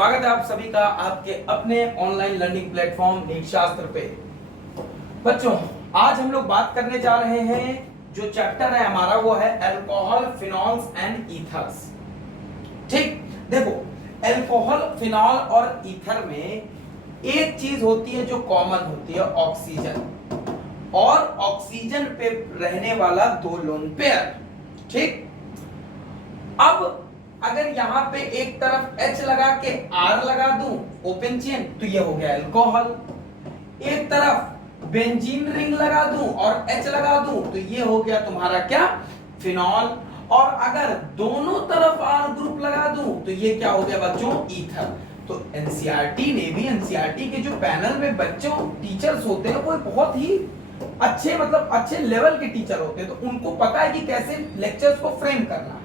स्वागत है आप सभी का आपके अपने ऑनलाइन लर्निंग प्लेटफॉर्म नीट शास्त्र पे। बच्चों, आज हम लोग बात करने जा रहे हैं, जो चैप्टर है हमारा वो है अल्कोहल, फिनॉल्स एंड ईथर्स। ठीक, देखो अल्कोहल, फिनॉल और ईथर में एक चीज होती है जो कॉमन होती है, ऑक्सीजन, और ऑक्सीजन पे रहने वाला दो लोन पेयर। ठीक, अब अगर यहां पे एक तरफ H लगा के R लगा दूं ओपन चेन, तो ये हो गया अल्कोहल। एक तरफ बेंजीन रिंग लगा दूं और H लगा दूं तो ये हो गया तुम्हारा क्या, फिनॉल। और अगर दोनों तरफ R ग्रुप लगा दूं तो ये क्या हो गया बच्चों, ईथर। तो एनसीईआरटी ने भी, एनसीईआरटी के जो पैनल में बच्चों टीचर्स होते हैं वो बहुत ही अच्छे, मतलब अच्छे लेवल के टीचर होते हैं, तो उनको पता है कि कैसे लेक्चर्स को फ्रेम करना है,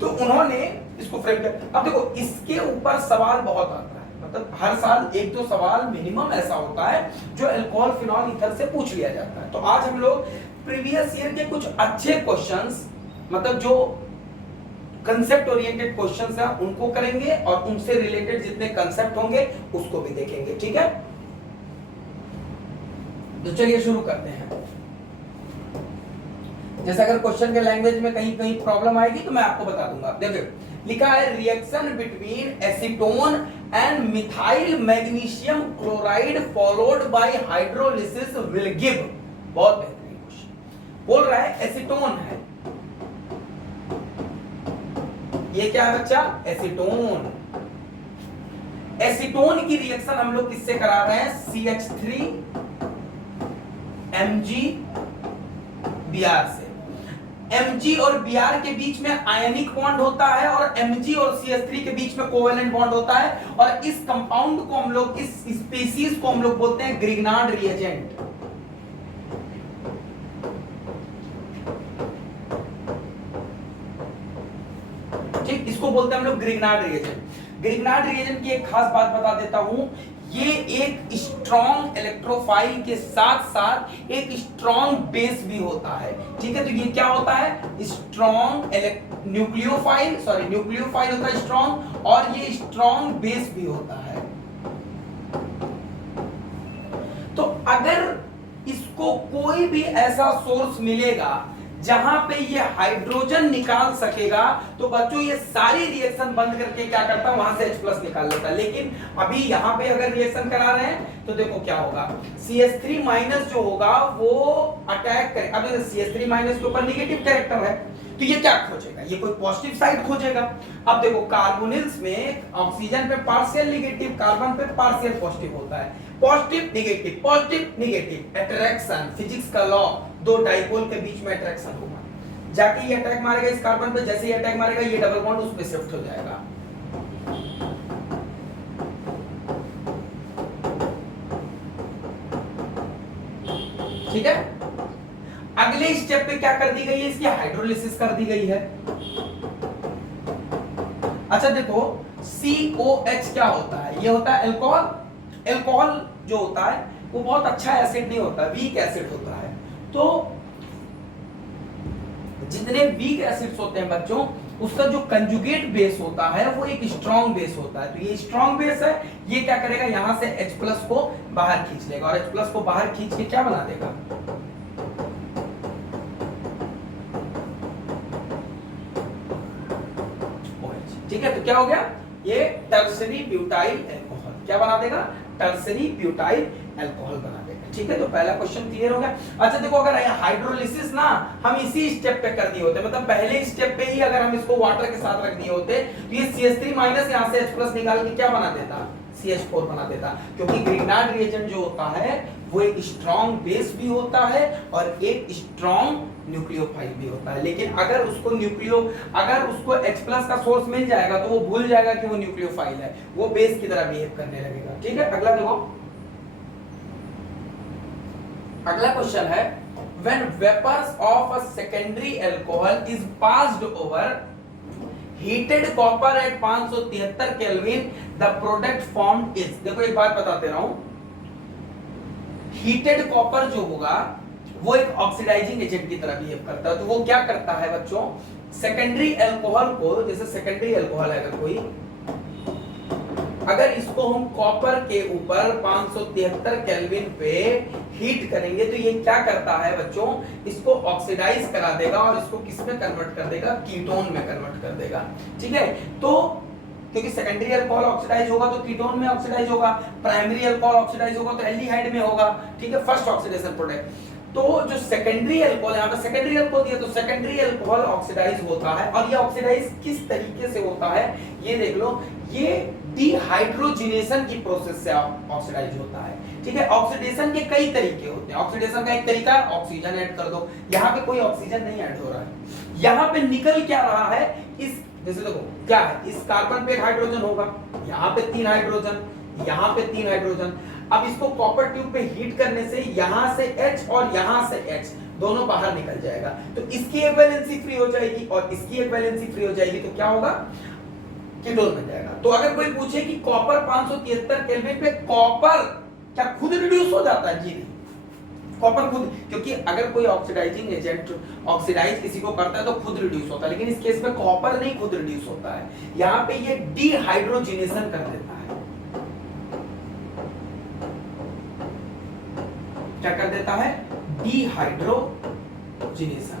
तो उन्होंने इसको फ्रेम किया। अब देखो इसके ऊपर सवाल बहुत आता है, मतलब हर साल एक दो सवाल मिनिमम ऐसा होता है जो अल्कोहल, फिनॉल, ईथर से पूछ लिया जाता है। तो आज हम लोग प्रीवियस ईयर के कुछ अच्छे क्वेश्चंस, मतलब जो कंसेप्ट ओरिएंटेड क्वेश्चंस हैं उनको करेंगे और उनसे रिलेटेड जितने कंसेप्ट होंगे उसको भी देखेंगे। ठीक है, तो चलिए शुरू करते हैं। जैसे अगर क्वेश्चन के लैंग्वेज में कहीं कहीं प्रॉब्लम आएगी तो मैं आपको बता दूंगा। देखिए लिखा है reaction between acetone and methyl magnesium chloride followed by hydrolysis will give. बहुत बेहतरीन क्वेश्चन। बोल रहा है एसीटोन है, ये क्या है बच्चा, एसीटोन। एसीटोन की रिएक्शन हम लोग किससे करा रहे हैं, CH3 MgBr से। Mg और Br के बीच में आयनिक बॉन्ड होता है और Mg और CH3 के बीच में कोवेलेंट बॉन्ड होता है, और इस कंपाउंड को हम लोग, इस स्पीसीज को हम लोग बोलते हैं ग्रिग्नार्ड रिएजेंट। ठीक, इसको बोलते हैं हम लोग ग्रिग्नार्ड रिएजेंट। ग्रिग्नार्ड रिएजेंट की एक खास बात बता देता हूं, ये एक स्ट्रॉन्ग इलेक्ट्रोफाइल के साथ साथ एक स्ट्रॉन्ग बेस भी होता है। ठीक है, तो ये क्या होता है, स्ट्रॉन्ग न्यूक्लियोफाइल, सॉरी न्यूक्लियोफाइल होता है स्ट्रॉन्ग, और ये स्ट्रॉन्ग बेस भी होता है। तो अगर इसको कोई भी ऐसा सोर्स मिलेगा जहां पे ये हाइड्रोजन निकाल सकेगा, तो बच्चों ये सारी रिएक्शन बंद करके क्या करता है, वहां से H+ निकाल लेता है। लेकिन अभी यहां पे अगर रिएक्शन करा रहे हैं तो देखो क्या होगा, CH3- जो होगा वो अटैक करे। अब CH3- के ऊपर नेगेटिव कैरेक्टर है, तो ये क्या खोजेगा, ये कोई पॉजिटिव साइड खोजेगा। अब देखो कार्बोनिल्स में ऑक्सीजन पे पार्शियल नेगेटिव, कार्बन पे पार्शियल पॉजिटिव होता है। पॉजिटिव नेगेटिव अट्रैक्शन, फिजिक्स का लॉ, दो डाइपोल के बीच में अट्रैक्शन होगा। जाके ये अटैक मारेगा इस कार्बन पे, जैसे ये अटैक मारेगा ये डबल बॉन्ड उस पे शिफ्ट हो जाएगा। ठीक है, अगले स्टेप पे क्या कर दी गई है, इसकी हाइड्रोलिसिस कर दी गई है। अच्छा देखो COH क्या होता है, ये होता है अल्कोहल। अल्कोहल जो होता है वो बहुत अच्छा एसिड नहीं होता, वीक एसिड होता है। तो जितने वीक एसिड्स होते हैं बच्चों, उसका जो कंजुगेट बेस होता है वो एक स्ट्रॉन्ग बेस होता है। तो ये स्ट्रॉन्ग बेस है, ये क्या करेगा, यहां से H+ को बाहर खींच लेगा, और H+ को बाहर खींच के क्या बना देगा, OH। ठीक है, तो क्या हो गया, ये टर्सरी ब्यूटाइल अल्कोहल क्या बना देगा, टर्सरी ब्यूटाइल अल्कोहल बना देगा। ठीक है, तो पहला क्वेश्चन क्लियर हो गया। अच्छा देखो, अगर हाइड्रोलिसिस ना हम इसी स्टेप पे कर दिए होते, मतलब पहले स्टेप पे ही अगर हम इसको वाटर के साथ रख दिए होते, तो ये CH3- यहां से H+ निकाल के क्या बना देता, CH4 बना देता। क्योंकि ग्रिग्नार्ड रिएजेंट जो होता है वो एक स्ट्रॉन्ग बेस भी होता है और एक स्ट्रॉन्ग न्यूक्लियोफाइल भी होता है। लेकिन अगर उसको अगर उसको H+ का सोर्स मिल जाएगा तो वो भूल जाएगा कि वो न्यूक्लियोफाइल है, वो बेस की तरह बिहेव करने लगेगा। ठीक है, अगला देखो, अगला क्वेश्चन है when vapors of a secondary alcohol is passed over heated copper at 573 kelvin the product formed is। देखो एक बात बताते रहा हूं, हीटेड कॉपर जो होगा वो एक ऑक्सीडाइजिंग एजेंट की तरह बिहेव करता है। तो वो क्या करता है बच्चों, सेकेंडरी अल्कोहल को, जैसे सेकेंडरी अल्कोहल है अगर कोई, अगर इसको हम कॉपर के ऊपर 573 केल्विन पे हीट करेंगे तो ये क्या करता है बच्चों, इसको ऑक्सीडाइज करा देगा और इसको किस में कन्वर्ट कर देगा, कीटोन में कन्वर्ट कर देगा। ठीक है, तो क्योंकि सेकेंडरी अल्कोहल ऑक्सीडाइज होगा तो कीटोन में ऑक्सीडाइज होगा, प्राइमरी अल्कोहल ऑक्सीडाइज होगा तो एल्डिहाइड में होगा। ठीक है, फर्स्ट ऑक्सीडेशन प्रोडक्ट। तो जो सेकेंडरी अल्कोहल, यहाँ पे सेकेंडरी अल्कोहल दिया तो सेकेंडरी अल्कोहल ऑक्सीडाइज होता है, और ये ऑक्सीडाइज किस तरीके से होता है ये देख लो, ये डिहाइड्रोजिनेशन की प्रोसेस से ऑक्सीडाइज होता है। ठीक है, ऑक्सीडेशन के कई तरीके होते हैं। ऑक्सीडेशन का एक तरीका ऑक्सीजन ऐड कर दो, यहाँ पे कोई ऑक्सीजन नहीं ऐड हो रहा है, यहाँ पे निकल क्या रहा है, इस जैसे देखो क्या है, इस कार्बन पे एक हाइड्रोजन होगा, यहाँ पे 3 हाइड्रोजन, यहाँ पे 3 हाइड्रोजन। अब इसको कॉपर ट्यूब पे हीट करने से यहाँ से H और यहाँ से H दोनों बाहर निकल जाएगा, तो इसकी एक वैलेंसी फ्री हो जाएगी और इसकी एक वैलेंसी फ्री हो जाएगी, तो क्या होगा, कीटोन बन जाएगा। तो अगर कोई पूछे कि कॉपर 573 केल्विन पे कॉपर क्या खुद रिड्यूस हो जाता है, जी नहीं, कॉपर खुद, क्योंकि अगर कोई ऑक्सीडाइजिंग एजेंट ऑक्सीडाइज किसी को करता है तो खुद रिड्यूस होता है, लेकिन इस केस में कॉपर नहीं खुद रिड्यूस होता है, यहाँ पे ये डिहाइड्रोजिनेशन कर देता है। क्या कर देता है, डिहाइड्रोजिनेशन।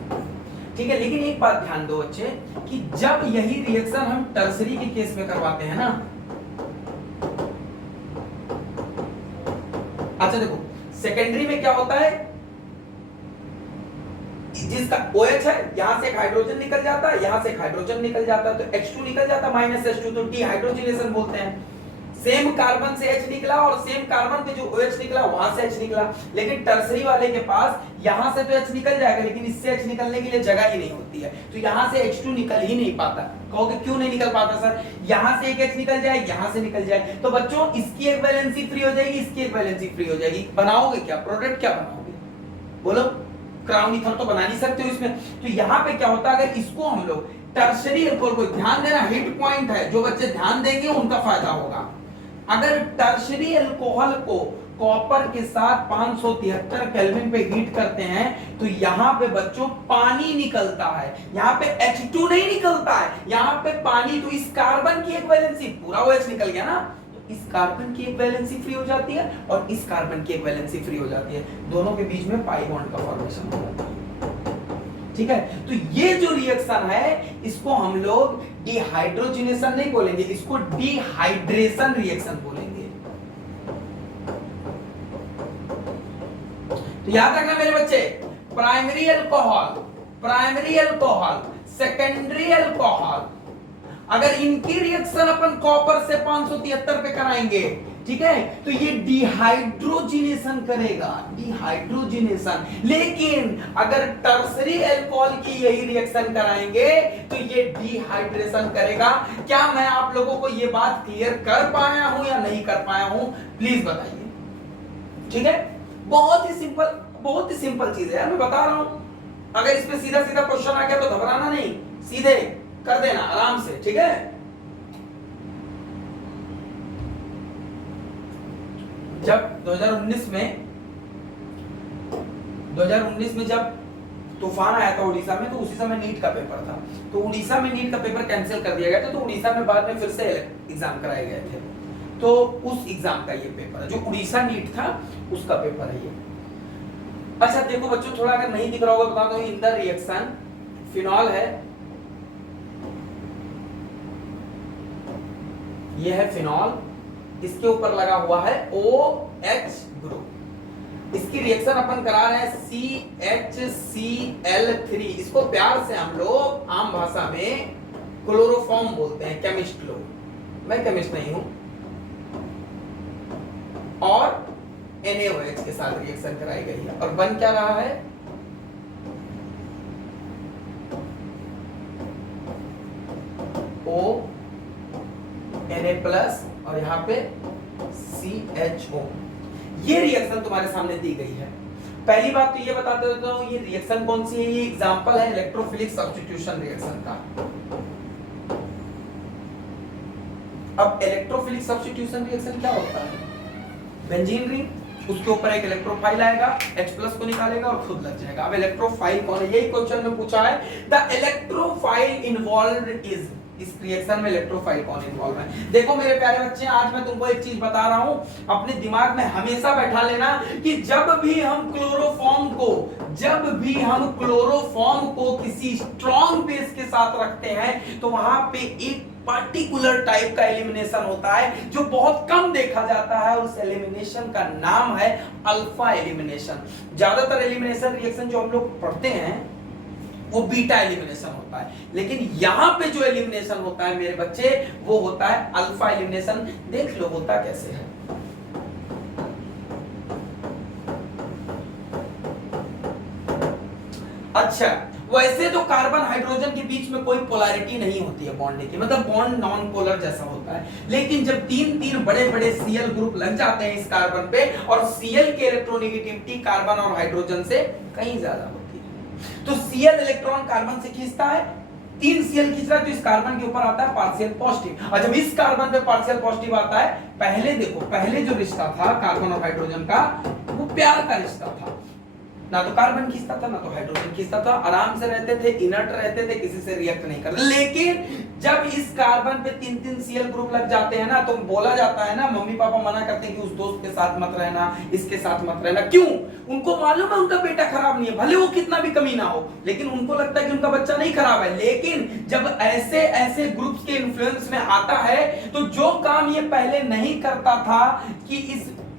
ठीक है, लेकिन एक बात ध्यान दो बच्चे कि जब यही रिएक्शन हम टर्सरी के केस में करवाते हैं ना, अच्छा देखो सेकेंडरी में क्या होता है, जिसका OH है यहां से एक हाइड्रोजन निकल जाता है, यहां से एक हाइड्रोजन निकल जाता है, तो H2 निकल जाता है, -H2, तो डिहाइड्रोजिनेशन बोलते हैं। सेम कार्बन से H निकला और सेम कार्बन पे जो OH निकला वहां से H निकला, लेकिन टर्सरी वाले के पास यहां से तो H निकल जाएगा लेकिन इससे H निकलने के लिए जगह ही नहीं होती है, तो यहां से H2 निकल ही नहीं पाता। कहोगे क्यों नहीं निकल पाता सर, यहां से एक H निकल जाए, यहां से निकल जाए, तो बच्चों इसकी एक वैलेंसी फ्री हो जाएगी, इसकी एक वैलेंसी फ्री हो जाएगी। बनाओगे क्या प्रोडक्ट, क्या बनाओगे, बोलो, क्राउन ईथर तो बना नहीं सकते हो इसमें। तो यहाँ पे क्या होता है, अगर इसको हम लोग टर्सरी अल्कोहल को, ध्यान देना हिट पॉइंट है, जो बच्चे ध्यान देंगे उनका फायदा होगा। अगर टर्सरी अल्कोहल को कॉपर के साथ 573 केल्विन पे हीट करते हैं तो यहाँ पे बच्चों पानी निकलता है, यहाँ पे H2 नहीं निकलता है, यहाँ पे पानी, तो इस कार्बन की एक वैलेंसी, पूरा OH निकल गया ना, तो इस कार्बन की एक वैलेंसी फ्री हो जाती है और इस कार्बन की एक वैलेंसी फ्री हो जाती है, दोनों के बीच में पाई बॉन्ड का फॉर्मेशन हो जाता है। ठीक है, तो ये जो रिएक्शन है इसको हम लोग डिहाइड्रोजिनेशन नहीं बोलेंगे, इसको डिहाइड्रेशन रिएक्शन बोलेंगे। तो याद रखना मेरे बच्चे, प्राइमरी अल्कोहल, सेकेंडरी अल्कोहल, अगर इनकी रिएक्शन अपन कॉपर से 573 पे कराएंगे, ठीक है, तो ये डिहाइड्रोजिनेशन करेगा, डिहाइड्रोजिनेशन। लेकिन अगर टर्सरी अल्कोहल की यही रिएक्शन कराएंगे तो ये डिहाइड्रेशन करेगा। क्या मैं आप लोगों को ये बात क्लियर कर पाया हूं या नहीं कर पाया हूं, प्लीज बताइए। ठीक है, बहुत ही सिंपल चीज है, मैं बता रहा हूं। अगर इसमें सीधा सीधा क्वेश्चन आ गया तो घबराना नहीं, सीधे कर देना आराम से। ठीक है, जब 2019 में जब तूफान आया था उड़ीसा में, तो उसी समय नीट का पेपर था, तो उड़ीसा में नीट का पेपर कैंसिल कर दिया गया था, तो उड़ीसा में बाद में फिर से एग्जाम कराए गए थे, तो उस एग्जाम का ये पेपर है, जो उड़ीसा नीट था उसका पेपर है ये। अच्छा देखो बच्चों, थोड़ा अगर नहीं दिख रहा होगा बता दो, इन द रिएक्शन फिनॉल है, ये है फिनॉल, इसके ऊपर लगा हुआ है OH ग्रुप, इसकी रिएक्शन अपन करा रहे हैं CHCl3, इसको प्यार से हम लोग आम भाषा में क्लोरोफॉर्म बोलते हैं, केमिस्ट लोग, मैं केमिस्ट नहीं हूं। और NaOH के साथ रिएक्शन कराई गई है और बन क्या रहा है, O Na+ और यहाँ पे CHO। ये रिएक्शन तुम्हारे सामने दी गई है। पहली बात तो ये बताते देता हूं, ये रिएक्शन कौन सी है, ये एग्जांपल है इलेक्ट्रोफिलिक सब्स्टिट्यूशन रिएक्शन का। अब इलेक्ट्रोफिलिक सब्स्टिट्यूशन रिएक्शन क्या होता है, बेंजीन रिंग, उसके ऊपर एक इलेक्ट्रोफाइल आएगा, H+ को निकालेगा और खुद लग जाएगा। अब इलेक्ट्रोफाइल कौन है, यही क्वेश्चन में पूछा है। द इलेक्ट्रोफाइल इन्वॉल्व्ड इज इस रिएक्शन में इलेक्ट्रोफाइल कौन इन्वॉल्व है? देखो मेरे प्यारे बच्चे, आज मैं तुमको एक चीज बता रहा हूं, अपने दिमाग में हमेशा बैठा लेना कि जब भी हम क्लोरोफॉर्म को किसी स्ट्रॉन्ग बेस के साथ रखते हैं तो वहां पे एक पार्टिकुलर टाइप का एलिमिनेशन होता है जो बहुत कम देखा जाता है, और उस एलिमिनेशन का नाम है अल्फा एलिमिनेशन। ज्यादातर एलिमिनेशन रिएक्शन जो हम लोग पढ़ते हैं वो बीटा एलिमिनेशन होता है, लेकिन यहां पे जो एलिमिनेशन होता है मेरे बच्चे वो होता है अल्फा एलिमिनेशन। देख लो होता कैसे है। अच्छा, वैसे तो कार्बन हाइड्रोजन के बीच में कोई पोलैरिटी नहीं होती है बॉन्ड की, मतलब बॉन्ड नॉन पोलर जैसा होता है, लेकिन जब तीन तीन बड़े बड़े Cl ग्रुप लग जाते हैं इस कार्बन पे, और Cl के इलेक्ट्रोनेगेटिविटी कार्बन और हाइड्रोजन से कहीं ज्यादा होती है, तो Cl इलेक्ट्रॉन कार्बन से खींचता है, 3 Cl खींच रहा है तो इस कार्बन के ऊपर आता है पार्शियल पॉजिटिव, और जब इस कार्बन पे पार्शियल पॉजिटिव आता है, पहले देखो, पहले जो रिश्ता था कार्बन और हाइड्रोजन का वो प्यार का रिश्ता था, ना तो कार्बन खींचता था ना तो हाइड्रोजन खींचता था, आराम से रहते थे, इनर्ट रहते थे, किसी से रिएक्ट नहीं करते। लेकिन जब इस कार्बन पे 3-3 Cl ग्रुप लग जाते हैं ना, तो बोला जाता है ना, मम्मी पापा मना करते हैं कि उस दोस्त के साथ मत रहना, इसके साथ मत रहना। क्यों? उनको मालूम है उनका बेटा खराब नहीं है, भले वो कितना भी कमी ना हो, लेकिन उनको लगता है कि उनका बच्चा नहीं खराब है। लेकिन जब ऐसे ऐसे ग्रुप्स के इन्फ्लुएंस में आता है तो जो काम ये पहले नहीं करता था कि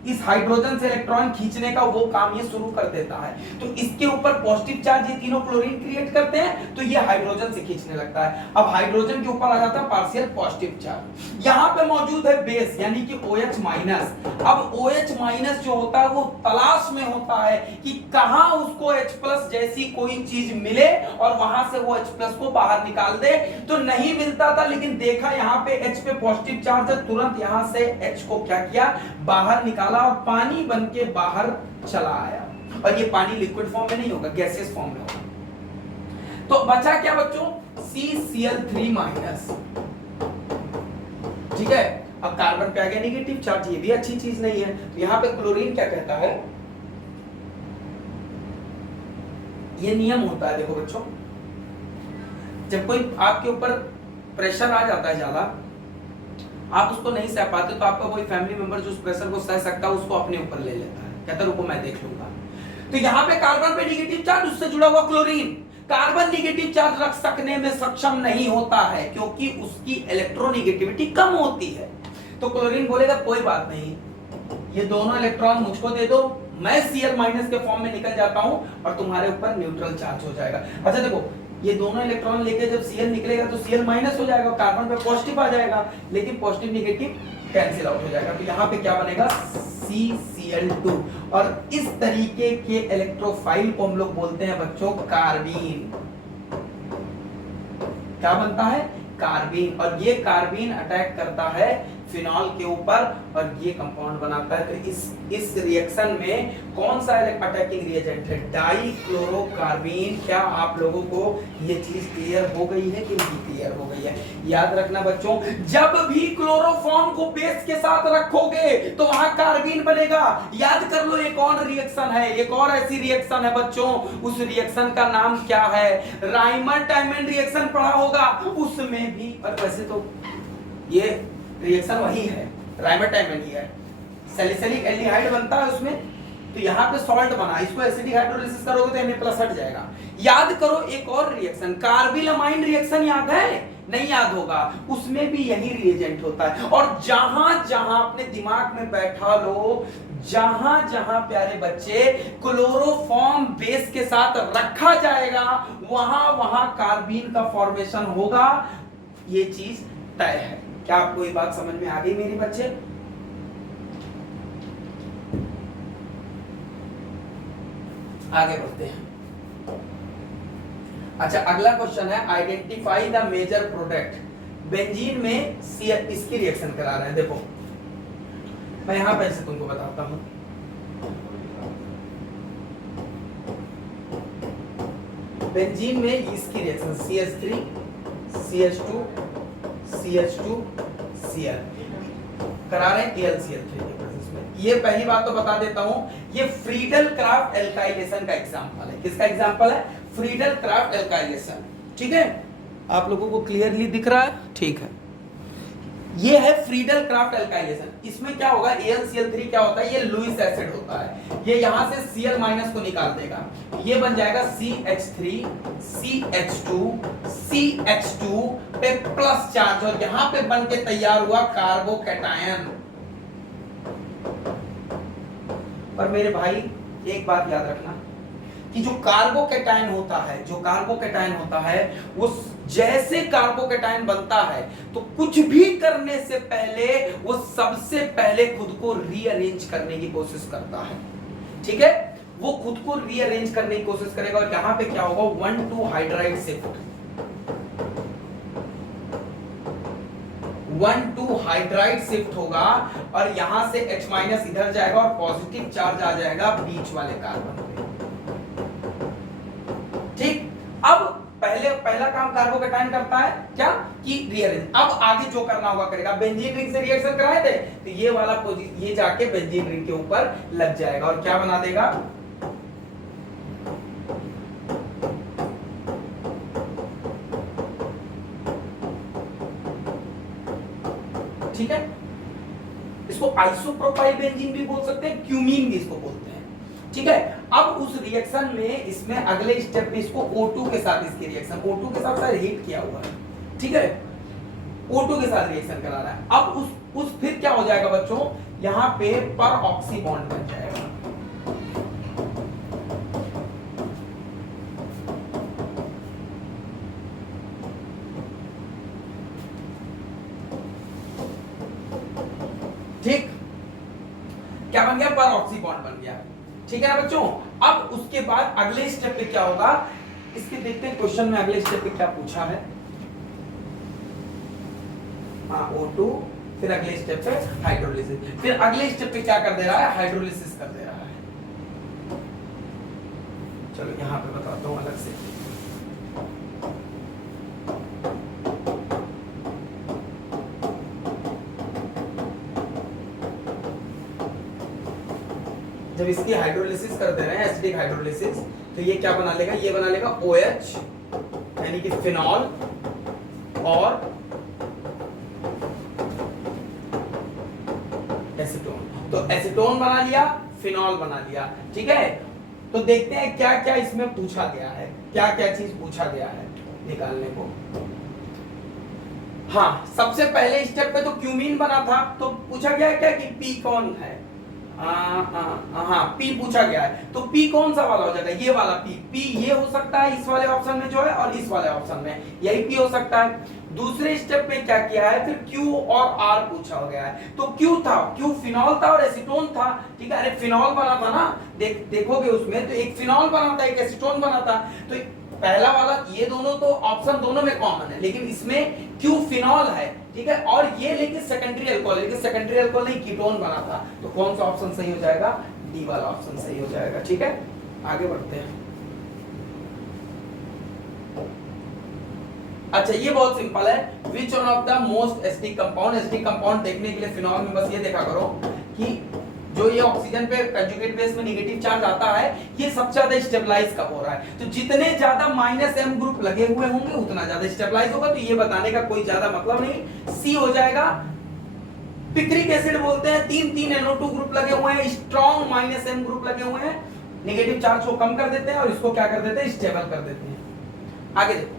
इस हाइड्रोजन से इलेक्ट्रॉन खींचने का, वो काम ये शुरू कर देता है। तो इसके ऊपर पॉजिटिव चार्ज ये तीनों क्लोरीन क्रिएट करते हैं, तो ये हाइड्रोजन से खींचने लगता है। अब हाइड्रोजन के ऊपर आ जाता है पार्शियल पॉजिटिव चार्ज, यहां पे मौजूद है बेस यानी कि OH माइनस। अब OH माइनस जो होता है वो तलाश में होता है कि कहां उसको H प्लस जैसी कोई चीज मिले और वहां से वो H प्लस को बाहर निकाल दे। तो नहीं मिलता था, लेकिन देखा यहां पे H पे पॉजिटिव चार्ज है, तुरंत यहां से H को क्या किया, बाहर निकाला और पानी बन के बाहर चला आया। और ये पानी लिक्विड फॉर्म में नहीं होगा, गैसियस फॉर्म में होगा। तो बचा क्या बच्चों? CCl3 minus. ठीक है, अब कार्बन पे आ गया नेगेटिव चार्ज, ये भी अच्छी चीज नहीं है। तो यहां पे क्लोरीन क्या कहता है, ये नियम होता है, देखो बच्चों, जब कोई आपके ऊपर प्रेशर आ जाता है ज्यादा, आप उसको नहीं सह पाते, तो आपका कोई फैमिली मेंबर जो उस प्रेशर को सह सकता है उसको अपने ऊपर ले लेता है, कहता है रुको मैं देख लूंगा। तो यहाँ पे कार्बन पे नेगेटिव चार्ज, उससे जुड़ा हुआ क्लोरीन कार्बन नेगेटिव चार्ज रख सकने में सक्षम नहीं होता है, क्योंकि उसकी इलेक्ट्रोनेगेटिविटी कम होती है। तो क्लोरीन बोलेगा कोई बात नहीं, ये दोनों इलेक्ट्रॉन मुझको दे दो, मैं Cl माइनस के फॉर्म में निकल जाता हूं और तुम्हारे ऊपर न्यूट्रल चार्ज हो जाएगा। अच्छा देखो, ये दोनों इलेक्ट्रॉन लेके जब Cl निकलेगा तो Cl माइनस हो जाएगा, कार्बन पे पॉजिटिव आ जाएगा, लेकिन पॉजिटिव नेगेटिव कैंसिल आउट हो जाएगा। तो यहाँ पे क्या बनेगा, CCl2। और इस तरीके के इलेक्ट्रोफाइल को हम लोग बोलते हैं बच्चों कार्बीन। क्या बनता है, कार्बीन। और ये कार्बीन अटैक करता है फिनॉल के ऊपर और ये कंपाउंड बनाता है। तो इस रिएक्शन में कौन सा अटैकिंग रिएजेंट है, डाइक्लोरोकार्बीन। क्या आप लोगों को ये चीज क्लियर हो गई है कि नहीं क्लियर हो गई है? याद रखना बच्चों, जब भी क्लोरोफॉर्म को बेस के साथ रखोगे तो वहां कार्बीन बनेगा। याद कर लो, एक और रिएक्शन है, एक और ऐसी रिएक्शन है बच्चों, उस रिएक्शन का नाम क्या है, राइमर-टाइमन रिएक्शन पढ़ा होगा, उसमें भी। और वैसे तो ये रिएक्शन वही है, राइमर-टाइमन ही है, सैलिसिलिक एल्डिहाइड बनता है उसमें। तो यहाँ पे सॉल्ट बना, इसको एसिडिक हाइड्रोलिसिस करोगे तो Na+ हट जाएगा। याद करो एक और रिएक्शन, कार्बिलमाइन रिएक्शन, याद है? नहीं याद होगा, उसमें भी यही रिएजेंट होता है। और जहां जहां अपने दिमाग में बैठा लो, जहां जहां प्यारे बच्चे क्लोरोफॉर्म बेस के साथ रखा जाएगा, वहां वहां कार्बीन का फॉर्मेशन होगा, ये चीज तय है। क्या आपको ये बात समझ में आ गई मेरे बच्चे? आगे बढ़ते हैं। अच्छा, अगला क्वेश्चन है, identify the major product. Benzene में इसकी रिएक्शन करा रहे हैं। देखो मैं यहां पे से तुमको बताता हूं। बेंजीन में इसकी reaction CH3 CH2 CH2 Cl करा रहे हैं AlCl3 के प्रोसेस में। ये पहली बात तो बता देता हूं, ये फ्रीडल क्राफ्ट एल्काइलेशन का एग्जांपल है। किसका एग्जांपल है? Friedel craft alkylation. ठीक है, आप लोगों को क्लियरली दिख रहा है? ठीक है। ये है फ्रीडल क्राफ्ट एल्काइलेशन। इसमें क्या होगा, AlCl3 क्या होता है, ये लुईस एसिड होता है। ये यहां से Cl माइनस को निकाल देगा, ये बन जाएगा CH3 CH2 CH2 पे प्लस चार्ज, और यहां पे बन के तैयार हुआ कार्बोकैटायन। पर मेरे भाई एक बात याद रखना कि जो कार्बोकैटायन होता है वो जैसे कार्बोकैटायन बनता है तो कुछ भी करने से पहले वो सबसे पहले खुद को रीअरेंज करने की कोशिश करता है। ठीक है, वो खुद को रीअरेंज करने की कोशिश करेगा, और यहां पे क्या होगा, 1,2 हाइड्राइड शिफ्ट, 1,2 हाइड्राइड शिफ्ट होगा, और यहां से H माइनस इधर जाएगा और पॉजिटिव चार्ज आ जाएगा बीच वाले कार्बन पे। ठीक, अब पहला काम कार्बोकैटायन करता है क्या, कि रीअरेंज। अब आगे जो करना होगा करेगा। बेंजीन रिंग से रिएक्शन कराए थे तो ये वाला ये जाके बेंजीन रिंग के ऊपर लग जाएगा और क्या बना देगा, ठीक है। इसको आइसोप्रोपाइल बेंजीन भी बोल सकते हैं, क्यूमीन भी इसको बोलते हैं। ठीक है, अब उस रिएक्शन में इसमें अगले स्टेप पे इसको O2 के साथ, इसकी रिएक्शन O2 के साथ हीट किया हुआ है, ठीक है, O2 के साथ रिएक्शन करा रहा है। अब उस फिर क्या हो जाएगा बच्चों, यहां पे पर ऑक्सी बॉन्ड बन जाएगा। ठीक, क्या बन गया, पर ऑक्सी बॉन्ड बन गया। ठीक है ना बच्चों। अब उसके बाद अगले स्टेप पे क्या होगा, इसके देखते हैं क्वेश्चन में अगले स्टेप पे क्या पूछा है। हाँ, O2, फिर अगले स्टेप पे हाइड्रोलिसिस, फिर अगले स्टेप पे क्या कर दे रहा है, हाइड्रोलिसिस कर दे रहा है। चलो यहां पे बताता हूं अलग से। जब इसकी हाइड्रोलिसिस कर दे रहे हैं, एसिडिक हाइड्रोलिसिस, तो ये क्या बना लेगा, ये बना लेगा OH यानी कि फिनॉल, और एसीटोन। तो एसीटोन बना लिया, फिनॉल बना लिया। ठीक है, तो देखते हैं क्या क्या इसमें पूछा गया है, क्या क्या चीज पूछा गया है निकालने को। हाँ, सबसे पहले स्टेप पे तो क्यूमीन बना था, तो पूछा गया है क्या कि पी कौन है। हाँ, पी पूछा गया है, तो पी कौन सा वाला हो जाएगा, ये वाला पी ये हो सकता है इस वाले ऑप्शन में जो है, और इस वाले ऑप्शन में यही पी हो सकता है। दूसरे स्टेप में क्या किया है, फिर क्यू और आर पूछा गया है। तो क्यू फिनॉल था और एसीटोन था। ठीक है, अरे फिनॉल बना था ना, देखोगे उसमें तो एक फिनॉल बना था, एक एसीटोन बना था। तो पहला वाला, ये दोनों तो ऑप्शन दोनों में कॉमन है, लेकिन इसमें क्यू फिनॉल है। ठीक है, और ये लेकिन सेकेंडरी अल्कोहल, लेकिन सेकेंडरी अल्कोहल नहीं, कीटोन बना था। तो कौन सा ऑप्शन सही हो जाएगा, डी वाला ऑप्शन सही हो जाएगा। ठीक है, आगे बढ़ते हैं। अच्छा, ये बहुत सिंपल है, which one of the most acidic compound. Acidic compound देखने के लिए फिनॉल में बस ये देखा करो कि जो ये ऑक्सीजन पे कंजुगेट बेस में नेगेटिव चार्ज आता है, ये सबसे ज्यादा स्टेबलाइज कब हो रहा है, तो जितने ज्यादा -M ग्रुप लगे हुए होंगे उतना ज्यादा स्टेबलाइज होगा। तो ये बताने का कोई ज्यादा मतलब नहीं, सी हो जाएगा। पिक्रिक एसिड बोलते हैं, 3 NO2 ग्रुप लगे हुए हैं, स्ट्रॉन्ग -M ग्रुप लगे हुए हैं, नेगेटिव चार्ज को कम कर देते हैं और इसको क्या कर देते हैं, स्टेबल कर देते हैं। आगे देखो,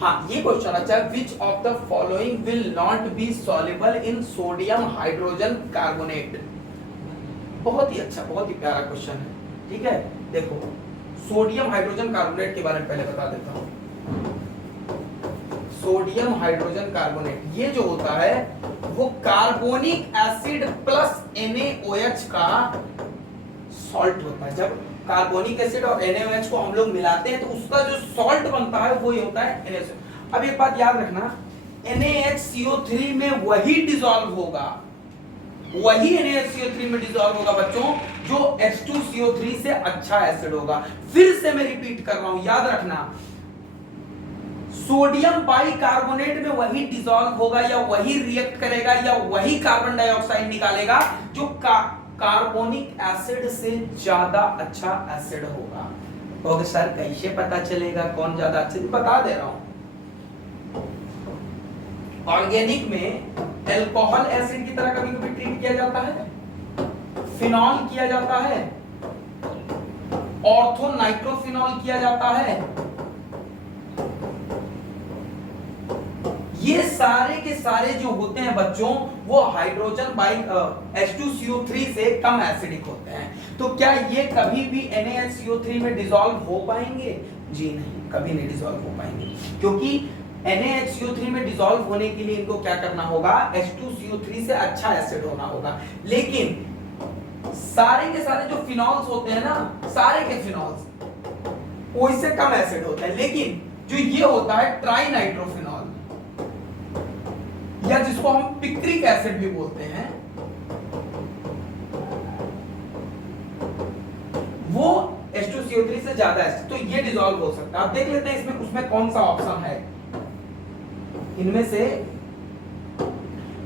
हाँ ये क्वेश्चन अच्छा है, which of the following will not be soluble in sodium hydrogen carbonate. बहुत ही अच्छा, बहुत ही प्यारा क्वेश्चन है। ठीक है, देखो सोडियम हाइड्रोजन कार्बोनेट के बारे में पहले बता देता हूं। सोडियम हाइड्रोजन कार्बोनेट ये जो होता है वो कार्बोनिक एसिड प्लस NaOH का सॉल्ट होता है। जब कार्बोनिक एसिड और NaOH को हम लोग मिलाते हैं तो उसका जो सॉल्ट बनता है वो ये होता है NaOH। अब एक बात याद रखना, NaHCO3 में वही डिसॉल्व होगा, वही NaHCO3 में डिसॉल्व होगा बच्चों जो H2CO3 से अच्छा एसिड होगा। फिर से मैं रिपीट कर रहा हूं, याद रखना, सोडियम बाइकार्बोनेट में वही डिसॉल्व होगा या वही रिएक्ट करेगा या वही कार्बन डाइऑक्साइड निकालेगा जो कार्बोनिक एसिड से ज्यादा अच्छा एसिड होगा। तो सर कैसे पता चलेगा कौन ज्यादा अच्छा, बता दे रहा हूं। ऑर्गेनिक में एल्कोहल एसिड की तरह कभी कभी ट्रीट किया जाता है, फिनॉल किया जाता है, ऑर्थो नाइट्रोफिनॉल किया जाता है। ये सारे के सारे जो होते हैं बच्चों वो हाइड्रोजन H2CO3 से कम एसिडिक होते हैं। तो क्या ये कभी भी NaHCO3 में डिसॉल्व हो पाएंगे? जी नहीं, कभी नहीं डिसॉल्व हो पाएंगे, क्योंकि NaHCO3 में डिसॉल्व होने के लिए इनको क्या करना होगा? H2CO3 से अच्छा एसिड होना होगा। लेकिन सारे के सारे जो फिनॉल्स होते हैं ना, सारे के फिनॉल्स वो इससे कम एसिड होते हैं। लेकिन जो ये होता है ट्राइनाइट्रोफिनॉल, या जिसको हम पिक्रिक एसिड भी बोलते हैं, वो H2CO3 से ज्यादा एसिड, तो ये डिसॉल्व हो सकता है। आप देख लेते हैं इसमें उसमें कौन सा ऑप्शन है। इनमें से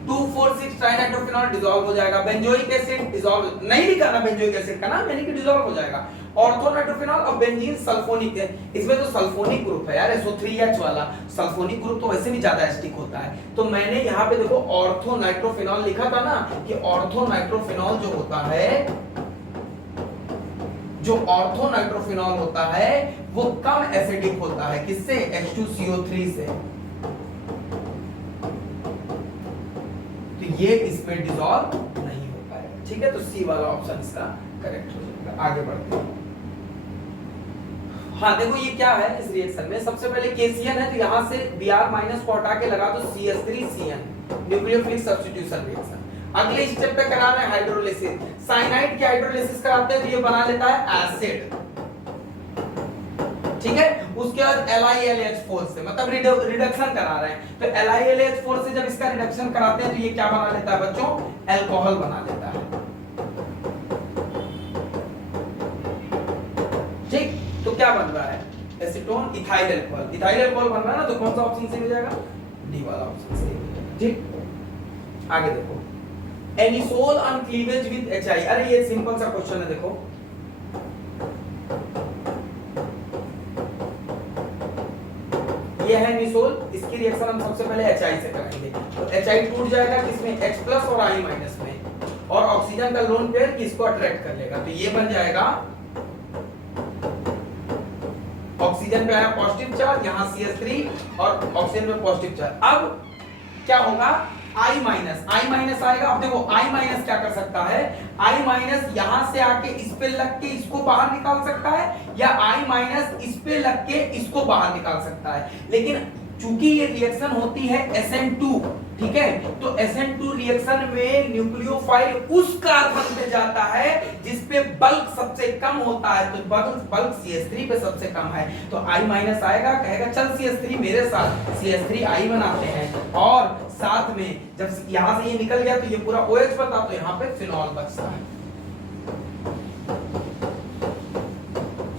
2,4,6 ट्राइनाइट्रोफिनॉल डिसॉल्व हो जाएगा। बेंजोइक एसिड डिसॉल्व नहीं लिखा ना, बेंजोइक एसिड का नाम यानी कि डिसॉल्व हो जाएगा। ऑर्थोनाइट्रोफिनॉल और बेंजीन सल्फोनिक है, इसमें तो सल्फोनिक ग्रुप है यार, SO3H वाला सल्फोनिक ग्रुप तो वैसे भी ज्यादा एसिडिक होता है। तो मैंने यहाँ पे देखो ऑर्थोनाइट्रोफिनॉल लिखा था ना, कि ऑर्थोनाइट्रोफिनॉल जो होता है, जो ऑर्थोनाइट्रोफिनॉल होता है वो कम एसिडिक होता है। किससे? H2CO3 से। तो ये इसमें डिसॉल्व नहीं हो पाएगा। ठीक है, तो सी वाला ऑप्शन इसका करेक्ट हो जाएगा। आगे बढ़ते हैं। हाँ देखो ये क्या है इस रिएक्शन में, सबसे पहले KCN है, तो यहां से Br- को हटा के लगा दो CH3CN, न्यूक्लियोफिलिक सब्स्टिट्यूशन रिएक्शन। अगले स्टेप पे करा रहे हैं हाइड्रोलिसिस। साइनाइड की हाइड्रोलिसिस कराते हैं तो ये बना लेता है एसिड, ठीक है। उसके बाद LiLH4 से, मतलब रिडक्शन करा रहे हैं, तो LiLH4 से जब इसका रिडक्शन कराते हैं तो ये क्या बना लेता है बच्चों? अल्कोहल बना लेता है। ठीक, तो क्या बन रहा है? Acetone ethyl alcohol. Ethyl alcohol बन रहा है ना, तो कौन सा ऑप्शन सही हो जाएगा? डी वाला ऑप्शन सही हो जाएगा। ठीक, आगे देखो, anisole on cleavage with HI। अरे ये सिंपल सा क्वेश्चन है, देखो ये है एनिसोल, इसकी रिएक्शन हम सबसे पहले HI से करेंगे। तो HI टूट जाएगा किसमें? H+ और I- में, और ऑक्सीजन का लोन पेयर किसको अट्रैक्ट कर लेगा? तो ये बन जाएगा, ऑक्सीजन पे आया पॉजिटिव चार्ज, यहाँ CH3 और ऑक्सीजन पे पॉजिटिव चार्ज। अब क्या होगा? I- आएगा। अब देखो I- क्या कर सकता है? I- यहां से आके इस पे लग के इसको बाहर निकाल सकता है, या I- इस पे लग के इसको बाहर निकाल सकता है। लेकिन चूंकि ये रिएक्शन होती है SN2, ठीक है, तो SN2 रिएक्शन में न्यूक्लियोफाइल उस कार्बन पे जाता है जिसपे बल्क सबसे कम होता है, तो बल्क CH3 पे सबसे कम है। तो I- आएगा, कहेगा चल CH3 मेरे साथ, CH3I बनाते हैं, और साथ में जब यहां से ये निकल गया तो ये पूरा OH बता, तो यहाँ पे फिनॉल बचता है।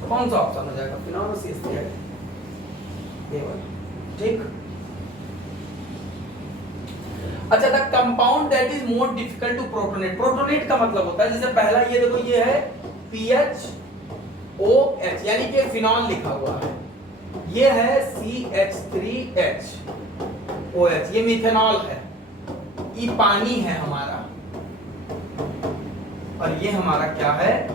कौन सा ऑप्शन हो जाएगा? फिनॉल और CH3 केवल। ठीक, अच्छा, the compound that is more difficult to protonate. Protonate का मतलब होता है, जैसे पहला ये देखो, ये है PHOH यानी कि फिनॉल लिखा हुआ है, ये है CH3H OH, ये मिथेनॉल है, ये पानी है हमारा, और ये हमारा क्या है?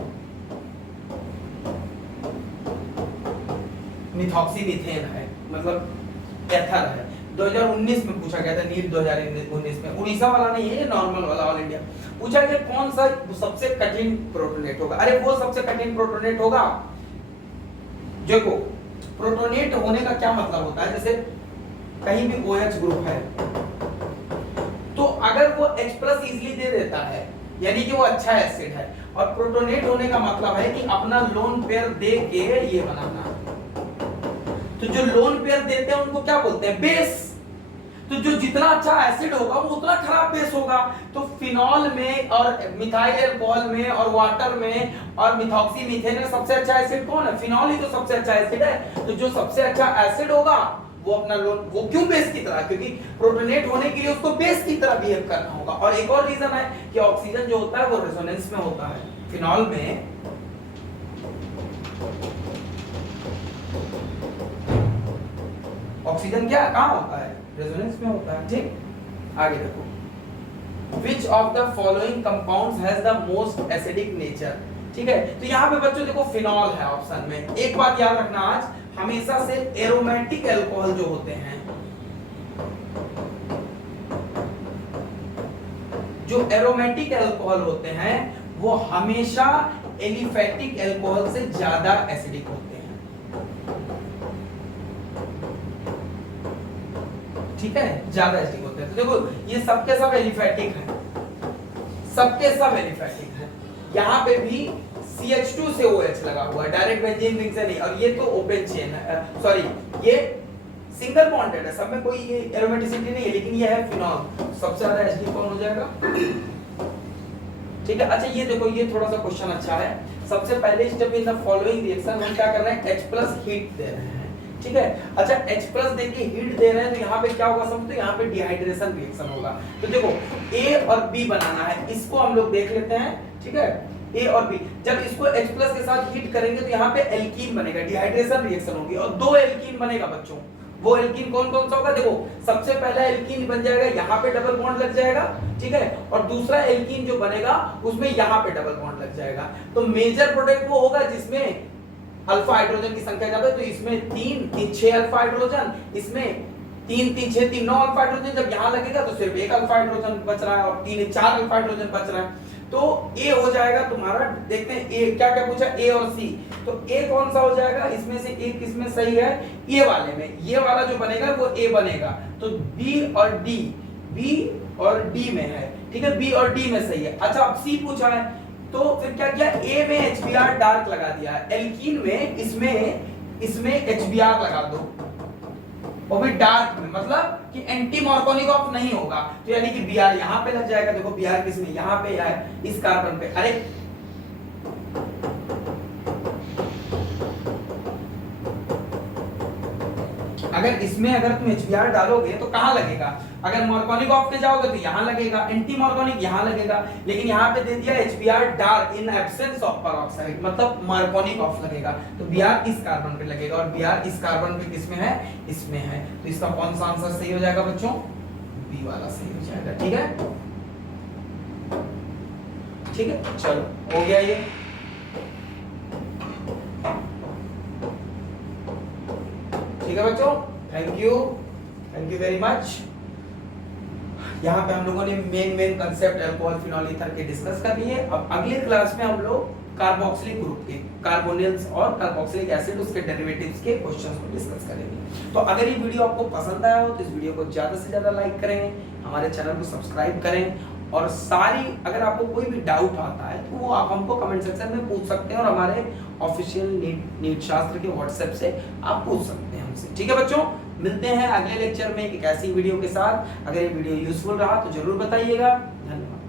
मिथॉक्सीमीथेन है, मतलब एथर है। 2019 में पूछा गया था, नीट 2019 में, उड़ीसा वाला नहीं है, ये नॉर्मल वाला, ऑल इंडिया पूछा गया कौन सा सबसे कठिन प्रोटोनेट होगा। अरे वो सबसे कठिन प्रोटोनेट होगा, देखो प्रोटोनेट होने का क्या मतलब होता है, जैसे कहीं भी OH ग्रुप है तो अगर वो H+ इजीली दे देता है यानी कि वो अच्छा एसिड है, और प्रोटोनेट होने का मतलब है कि अपना लोन पेयर दे के ये बनाना। तो जो लोन पेयर देते हैं उनको क्या बोलते हैं? बेस। तो जो जितना अच्छा एसिड होगा वो उतना खराब बेस होगा। तो फिनॉल में और मिथाइल अल्कोहल में और वाटर में और मिथॉक्सीमीथेन में सबसे अच्छा एसिड कौन है? फिनॉल ही तो सबसे अच्छा एसिड है। तो जो सबसे अच्छा एसिड होगा वो अपना लोन, वो क्यों बेस की तरह? क्योंकि प्रोटोनेट होने के लिए उसको बेस की तरह बिहेव करना होगा। और एक और रीजन है कि ऑक्सीजन जो होता है वो रेजोनेंस में होता है। फिनॉल में ऑक्सीजन क्या कहाँ होता है, रेजोनेंस में होता है। ठीक, आगे देखो, which of the following compounds has the most acidic nature. ठीक है, तो यहाँ पे बच्चों देखो फिनॉल है ऑप्शन में। एक बात याद रखना, आज हमेशा से एरोमेटिक अल्कोहल जो होते हैं, जो एरोमेटिक अल्कोहल होते हैं वो हमेशा एलिफैटिक अल्कोहल से ज्यादा एसिडिक होते हैं। ठीक है, ज्यादा एसिडिक होते हैं। तो देखो ये सबके सब एलिफैटिक हैं, सबके सब एलिफैटिक हैं। यहाँ पे भी CH2 से OH लगा हुआ है, डायरेक्ट बेंजीन रिंग से नहीं। और ये तो ओपन चेन है, सॉरी ये सिंगल बॉन्डेड है, सब में कोई ये एरोमेटिसिटी नहीं है, लेकिन ये है फिनॉल। सबसे ज्यादा एसिडिक कौन हो जाएगा? ठीक है, अच्छा ये देखो, ये थोड़ा सा क्वेश्चन अच्छा है। सबसे पहले step in the following reaction हम क्या कर रहे हैं, H+ हीट दे रहे हैं। ठीक है, अच्छा H+ देके हीट दे रहे हैं, तो यहाँ पे क्या होगा समझते हो, यहाँ पे डिहाइड्रेशन रिएक्शन होगा। तो देखो A और B बनाना है, इसको हम लोग देख लेते हैं। ठीक है, A और B, जब इसको H+ के साथ हीट करेंगे तो यहाँ पे एल्कीन बनेगा, डिहाइड्रेशन रिएक्शन होगी और 2 एल्कीन बनेगा बच्चों। वो एल्कीन कौन कौन सा होगा, देखो सबसे पहला एल्कीन बन जाएगा, यहाँ पे डबल बॉन्ड लग जाएगा। ठीक है, और दूसरा एल्कीन जो बनेगा उसमें यहाँ पे डबल बॉन्ड लग जाएगा। तो मेजर प्रोडक्ट वो होगा जिसमें अल्फा हाइड्रोजन की संख्या ज्यादा है, तो इसमें 3 3 6 अल्फा हाइड्रोजन, इसमें 3 3 6 3 9 अल्फा हाइड्रोजन। जब यहाँ लगेगा तो सिर्फ 1 अल्फा हाइड्रोजन बच रहा है और 3 4 अल्फा हाइड्रोजन बच रहा है। तो A हो जाएगा तुम्हारा, देखते हैं A क्या क्या पूछा, A और C। तो A कौन सा हो जाएगा, इसमें से एक किसमें सही है, ये वाले में, ये वाला जो बनेगा वो A बनेगा। तो B और D में है। ठीक है, B और D में सही है। अच्छा अब C पूछा है, तो फिर क्या किया, A में HBr डार्क लगा दिया है, एल्कीन में इसमें HBr लगा दो, वो भी डार्क में, मतलब कि एंटी मार्कोनिक ऑफ नहीं होगा। तो यानी कि Br यहाँ पे लग जाएगा। देखो Br किसमें, यहाँ पे है, इस कार्बन पे। अरे अगर इसमें अगर तुम HBr डालोगे तो कहाँ लगेगा, अगर मार्कोनिक ऑफ पे जाओगे तो यहाँ लगेगा, एंटी मार्कोनिक यहाँ लगेगा, लेकिन यहाँ पे दे दिया HBr dark in absence of peroxide, मतलब मार्कोनिक ऑफ लगेगा। तो Br इस कार्बन पे लगेगा और Br इस कार्बन पे किसमें है, इसमें है। तो इसका कौन सा आंसर सही हो जाएगा बच्चों, बी वाला सही हो जाएगा। ठीक है, ठीक है, चलो हो गया ये। ठीक है बच्चों, थैंक यू वेरी मच। यहाँ पे हम लोगों ने main concept alcohol phenol ether के डिस्कस कर लिए। अब अगले क्लास में हम लोग कार्बोक्सिलिक ग्रुप के कार्बोनिल्स और कार्बोक्सिलिक एसिड उसके डेरिवेटिव्स के क्वेश्चंस को डिस्कस करेंगे। तो अगर ये वीडियो आपको पसंद आया हो तो इस वीडियो को ज्यादा से ज्यादा लाइक करें, हमारे चैनल को सब्सक्राइब करें, और सारी अगर आपको कोई भी डाउट आता है तो वो आप हमको कमेंट सेक्शन में पूछ सकते हैं और हमारे ऑफिशियल नीट शास्त्र के व्हाट्सएप से आप पूछ सकते हैं हमसे। ठीक है बच्चों, मिलते हैं अगले लेक्चर में एक ऐसी वीडियो के साथ। अगर ये वीडियो यूजफुल रहा तो जरूर बताइएगा। धन्यवाद।